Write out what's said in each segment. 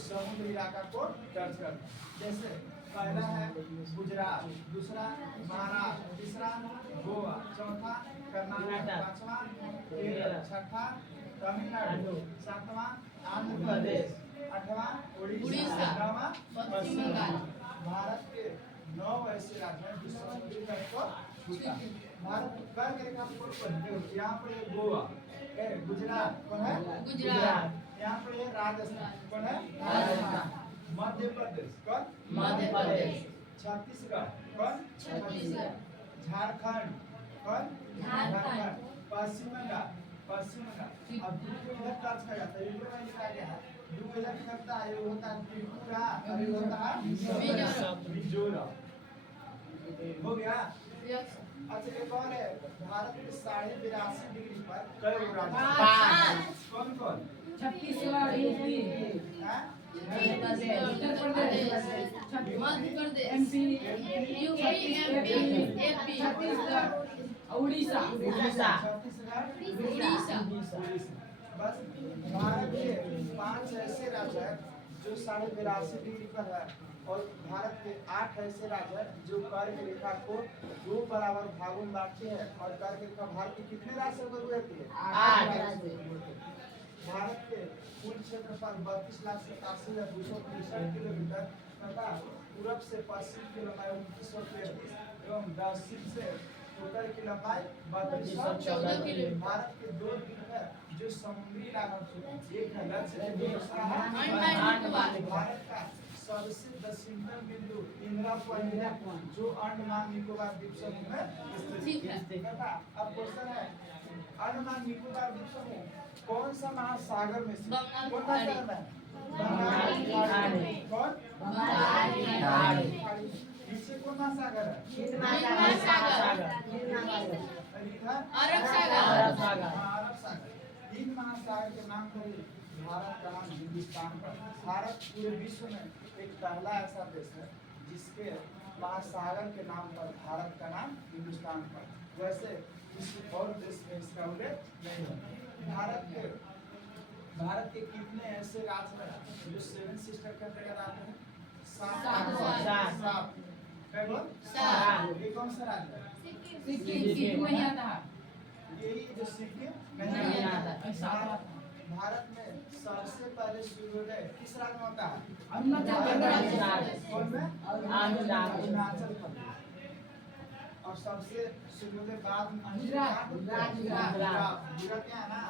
समुद्री इलाका को टच करता है। जैसे पहला है गुजरात, दूसरा महाराष्ट्र, तीसरा गोवा, चौथा कर्नाटक, पांचवा केरल, छठा तमिलनाडु, सातवां आंध्र प्रदेश, आठवां उड़ीसा, नौवां पश्चिम बंगाल। भारत के 9 ऐसे राज्य हैं जो समुद्री तट को छूता है। भारत कर्क रेखा को यहाँ पर ये गोवा, गुजरात कौन है? गुजरात। यहाँ पर ये राजस्थान कौन है? राजस्थान। मध्य प्रदेश कौन? मध्य प्रदेश। छत्तीसगढ़ कौन? छत्तीसगढ़। झारखंड कौन? झारखंड। पश्चिम बंगाल, पश्चिम बंगाल। अब दूसरे इधर टच कर जाता है, इधर में लिखा गया है दूसरे इधर करता है, ये होता है त्रिपुरा और ये होता है मिजोरम। हो गया? अच्छा एक और है, भारत में 82.5 डिग्री पर कई राज्य हैं? कौन कौन? Chhattisgarh, UP, Uttar Pradesh, Madhya Pradesh, MP, Chhattisgarh, Orissa, Orissa. बस भारत के 5 ऐसे राज्य हैं जो 82.5 डिग्री पर है और भारत के 8 ऐसे राज्य हैं जो कर्क रेखा को 2 बराबर भागों में बांटते हैं। और कर्क रेखा भारत के कितने राज्यों को जोड़ती है? 8 राज्य। भारत के कुल क्षेत्रफल 32,87,263 किलोमीटर तथा पूरब से पश्चिम की लंबाई 2933 एवं दक्षिण से उत्तर की लंबाई 3214 किलोमीटर। भारत के 2 द्वीप है जो समुद्री इलाका से, एक है लक्षद्वीप, दूसरा है अंडमान निकोबार। भारत का सबसे दक्षिणतम बिंदु इंदिरा पॉइंट है जो अंडमान निकोबार द्वीप समूह में स्थित है। अब क्वेश्चन है अंडमान निकोबार द्वीप समूह कौन सा महासागर में स्थित? कौन सा सागर में? बंगाल की खाड़ी। कौन? बंगाल की खाड़ी। नीचे कौन महासागर है? हिंद महासागर। अरब सागर। हिंद महासागर के नाम पर ही भारत का नाम हिंदुस्तान पर। भारत पूरे विश्व में एक पहला ऐसा देश है जिसके महासागर के नाम पर भारत का नाम हिंदुस्तान पर। वैसे किसी और देश में इसका उल्लेख नहीं है। भारत के कितने ऐसे राज्य हैं जो 7 सिस्टर के अंतर्गत आते हैं? 7। ये कौन सा राज्य है? सिक्किम नहीं आता है। यही जो सिक्किम नहीं आता। भारत में सबसे पहले सूर्योदय किस राज्य में होता है? अरुणाचल प्रदेश। और सबसे सूर्योदय बाद में गुजरात क्या है ना?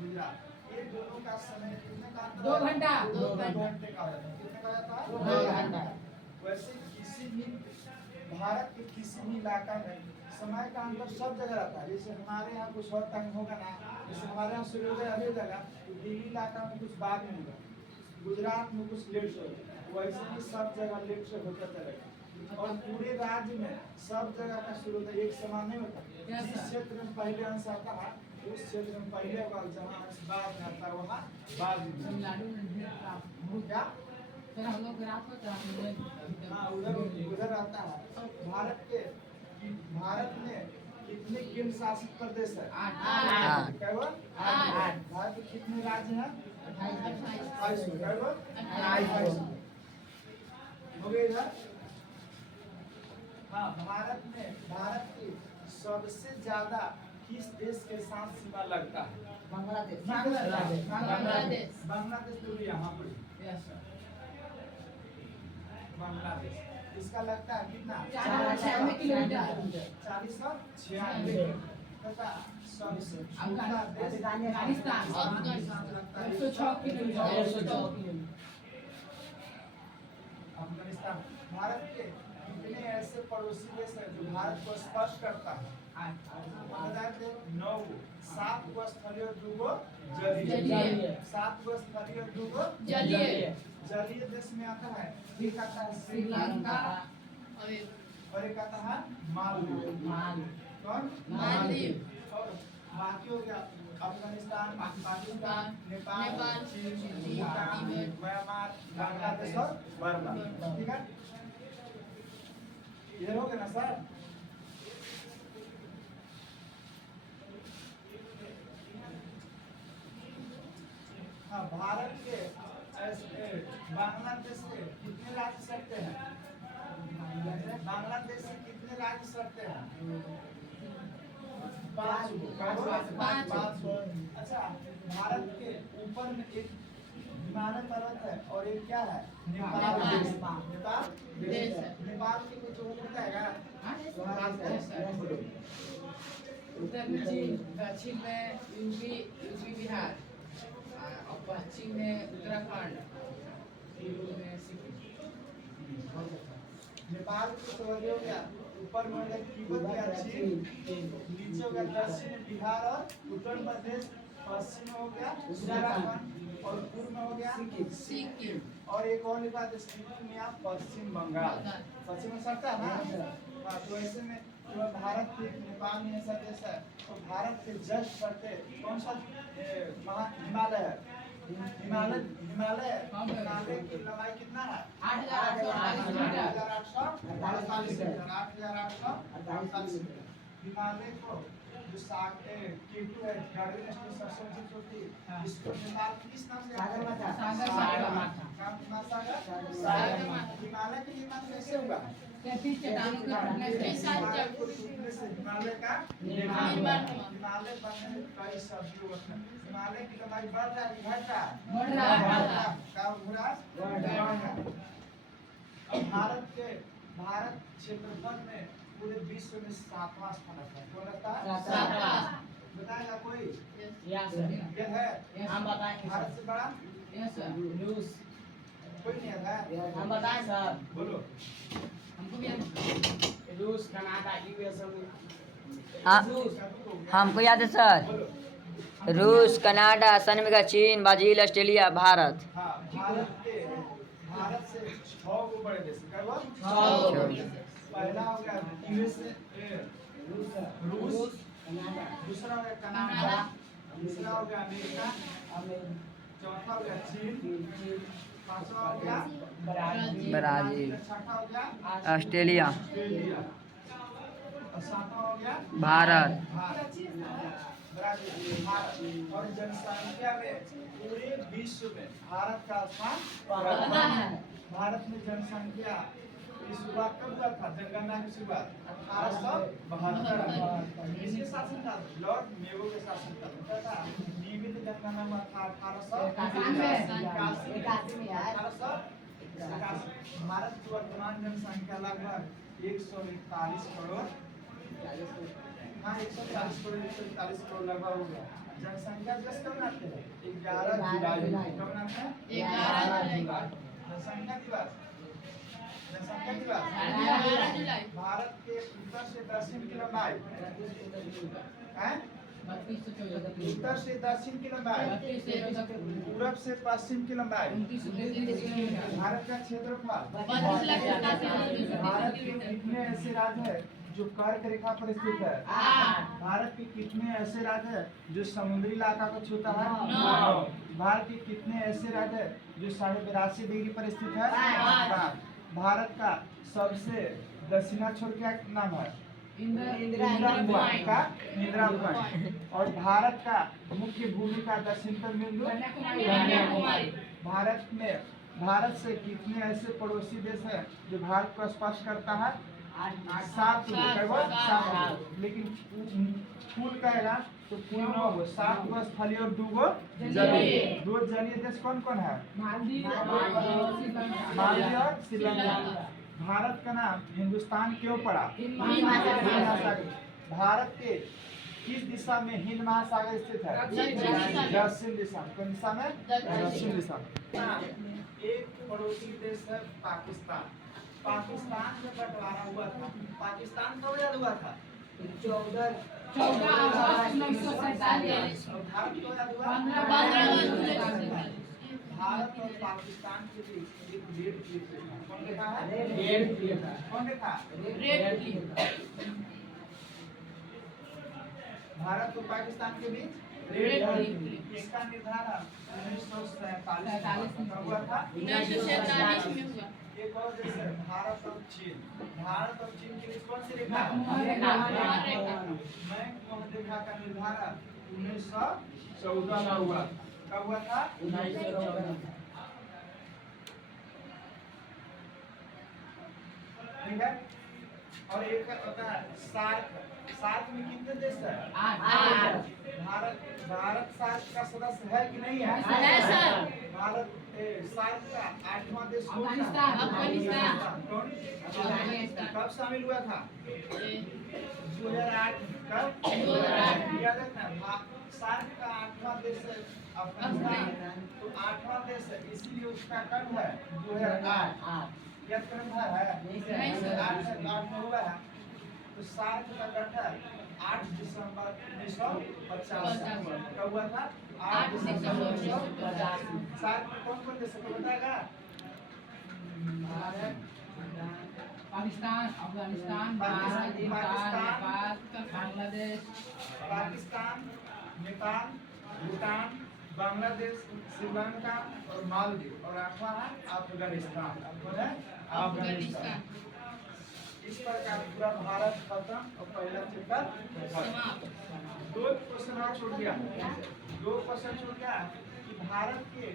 गुजरात। ये दोनों का समय कितने का? 2 घंटा। 2 घंटे का होता है। कितने का होता है? 2 घंटा। वैसे किसी भी भारत के किसी भी इलाका में समय का अंतर सब जगह रहता है। जैसे हमारे यहाँ कुछ और टाइम होगा ना, जैसे हमारे यहाँ सूर्योदय अभी होगा तो दिल्ली इलाका में कुछ बाद में होगा, गुजरात में कुछ लेट से होगा, वैसे ही सब जगह लेट से होता चलेगा। और पूरे राज्य में सब जगह का सूर्योदय एक समान नहीं होता। जिस क्षेत्र में पहले अंश आता है उस क्षेत्र में पहले होगा, जहाँ अंश बाद में आता है वहाँ बाद में। क्या हम लोग रात को उधर आता है। भारत में कितने केंद्र शासित प्रदेश है? 8। भारत के कितने राज्य हैं? 28। हो गए इधर। हाँ, भारत की सबसे ज्यादा किस देश के साथ सीमा लगता है? बांग्लादेश। बांग्लादेश तो यहाँ पर बांग्लादेश। इसका लगता है कितना? 496 किलोमीटर। 496 तथा सबसे छोटा देश अफगानिस्तान 106 किलोमीटर। अफगानिस्तान। भारत के कितने ऐसे पड़ोसी देश हैं जो भारत को स्पर्श करता है? 9। 7 को स्थलीय और 2 को जलीय। 7 को स्थलीय और 2 को जलीय। जलीय देश में आता है एक आता है श्रीलंका और एक आता है मालदीव। कौन? मालदीव। और बाकी हो गया अफगानिस्तान, पाकिस्तान, नेपाल, चीन, भूटान, म्यांमार, बांग्लादेश और बर्मा। ठीक है, ये हो गया ना सर? हाँ, भारत के बांग्लादेश से कितने राज्य सकते हैं? बांग्लादेश से कितने राज्य सकते हैं? 5 5। अच्छा, भारत के ऊपर में एक हिमालय पर्वत है और एक क्या है? नेपाल देश। नेपाल देश है। नेपाल के कुछ होता है क्या? उत्तर में चीन, दक्षिण में यूपी बिहार, और पश्चिम में उत्तराखंड, पूर्व में सिक्किम। नेपाल के तो हो गया, ऊपर में हो गया तिब्बत या चीन, नीचे हो गया दक्षिण में बिहार और उत्तर प्रदेश, पश्चिम में हो गया उत्तराखंड और पूर्व में हो गया सिक्किम। और एक और लिखा है सिक्किम में आप पश्चिम बंगाल। पश्चिम में सकता है ना? हाँ, तो ऐसे में तो भारत के नेपाल में ऐसा देश है, तो भारत के जस्ट करते कौन सा हिमालय है? हिमालय की लंबाई कितना है? 8,848 मीटर। 8,848 मीटर। हिमालय को जो केटू है, गार्डन नेशनल सबसे ऊंची चोटी, इसको नेपाल किस नाम से याद करते हैं? हिमालय के निर्माण कैसे हुआ? चट्टानों के टूटने से हिमालय का निर्माण। हिमालय बनने में कई शब्द होते हैं। हिमालय की लंबाई बढ़ रहा है कि घट रहा है? बढ़ रहा है। क्या हो रहा है? बढ़ रहा है। अब भारत क्षेत्रफल में पूरे विश्व में 7वां स्थान है। कौन रहता है? 7वां। बताएगा कोई? यस सर, ये है हम बताएंगे भारत से बड़ा यस सर। रूस। कोई नहीं है? हम बताएं सर, बोलो। हमको भी रूस, कनाडा, यूएस। हाँ, हमको याद है सर। बोलो। रूस, कनाडा, सन में चीन, ब्राजील, ऑस्ट्रेलिया, भारत। हाँ, भारत से 6 को बड़े देश क्या हुआ? 6। पहला हो गया यूएसए, रूस, दूसरा हो गया कनाडा, तीसरा हो गया अमेरिका, चौथा हो गया चीन, पांचवा हो गया ब्राजील, छठा हो गया ऑस्ट्रेलिया, और सातवां हो गया भारत। ब्राजील, भारत। और जनसंख्या में पूरे विश्व में भारत का स्थान पहला है। भारत में जनसंख्या की शुरुआत कब हुआ था? जनगणना की शुरुआत 1872 इसके शासनकाल लॉर्ड मेयो के शासनकाल में क्या था? नियमित जनगणना हुआ था 1881 में। भारत की वर्तमान जनसंख्या लगभग 141 करोड़, हाँ 140 करोड़, 141 करोड़ लगभग हो गया। जनसंख्या दिवस कब मनाते हैं? 11 जुलाई। कब मनाते हैं? 11 जुलाई। जनसंख्या दिवस 11 जुलाई। भारत के उत्तर से दक्षिण की लंबाई है? 3214 उत्तर से दक्षिण की लंबाई, पूरब से पश्चिम की लंबाई, 2933 किलोमीटर। भारत का क्षेत्रफल, 32,87,233 भारत के कितने ऐसे राज्य है जो कर्क रेखा पर स्थित है? भारत के कितने ऐसे राज्य है जो समुद्री इलाका को छूता है? 9। भारत के कितने ऐसे राज्य है जो 82.5 डिग्री पर स्थित है? 5। भारत का सबसे दक्षिणा छोर क्या नाम है? इंदिरा पॉइंट। और भारत का मुख्य भूमि का दक्षिणतम बिंदु कन्याकुमारी। भारत से कितने ऐसे पड़ोसी देश हैं जो भारत को स्पर्श करता है? 7 गो। लेकिन फूल कहेगा तो फूल 9 गो, 7 गो स्थलीय और 2 गो जलीय। 2 जलीय देश कौन कौन है? मालदीव और श्रीलंका। भारत का नाम हिंदुस्तान क्यों पड़ा? हिंद महासागर। भारत के किस दिशा में हिंद महासागर स्थित है? दक्षिण दिशा। कौन दिशा में? दक्षिण दिशा में। एक पड़ोसी देश है पाकिस्तान। पाकिस्तान में बंटवारा हुआ था। पाकिस्तान कब आजाद हुआ था? 14 अगस्त 1947। और भारत कब आजाद हुआ? 15 अगस्त। भारत और पाकिस्तान के बीच एक रेड क्लिफ था। कौन लिखा है? Red Cliff. कौन लिखा? Red Cliff. भारत और पाकिस्तान के बीच रेड क्लिफ। इसका निर्धारण 1947 में हुआ था। 1947 में हुआ। एक और देश है भारत और चीन। भारत और चीन के बीच कौन सी रेखा? रेखा का निर्धारण 1914 में हुआ। कब हुआ था? ठीक है। और एक होता है सार्क। सार्क में कितने देश है? 8 भारत सार्क का सदस्य है कि नहीं है? है सर। भारत सार्क का 8वां देश कौन सा? अफगानिस्तान। अफगानिस्तान। कौन? अफगानिस्तान। कब शामिल हुआ था? 2008। कब? 2008। याद रखना सार्क का 8वां देश है अफगानिस्तान। तो 8वां देश है इसीलिए उसका कब है? 2008। क्या क्रम है? नहीं नहीं सर। सर। 8 में हुआ है। तो सार्क का गठन 8 दिसंबर 1950 कब हुआ था? 8 दिसंबर 1950। सार्क में कौन कौन देश है बताएगा? भारत, पाकिस्तान, अफगानिस्तान, भारत, नेपाल, बांग्लादेश, पाकिस्तान, नेपाल, भूटान, बांग्लादेश, श्रीलंका और मालदीव। और 8वां है अफगानिस्तान। कौन है? अफगानिस्तान। इस प्रकार पूरा भारत खत्म और पहला चैप्टर खत्म। समाप्त। 2 क्वेश्चन और छोड़ दिया। 2 क्वेश्चन छोड़ दिया कि भारत के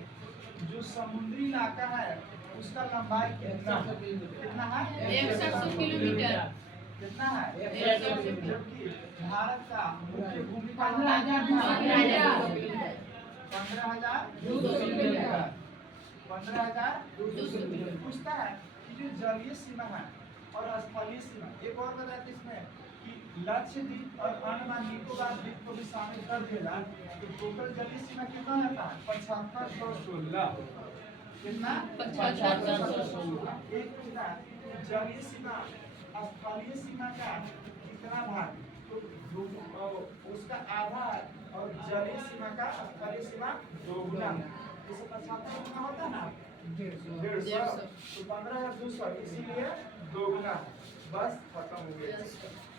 जो समुद्री इलाका है उसका लंबाई कितना है? कितना है? 160 किलोमीटर। कितना है? 160 किलोमीटर। जबकि भारत का मुख्य भूमि का 15,200 किलोमीटर। 15,200 किलोमीटर। 15,200 किलोमीटर। पूछता है कि जो जलीय सीमा है और स्थलीय सीमा, एक और बता दें इसमें कि लक्षद्वीप और अंडमान निकोबार द्वीप को भी शामिल कर देगा तो टोटल जलीय सीमा कितना रहता है? 7516। कितना? 7516। एक पूछता है कि जलीय सीमा स्थलीय सीमा का कितना भाग? तो उसका आधा है और जलीय सीमा का स्थलीय सीमा 2 गुना है। जैसे 75 गुना होता है ना 150, तो 15,200 इसीलिए 2 गुना। बस खत्म हो गया।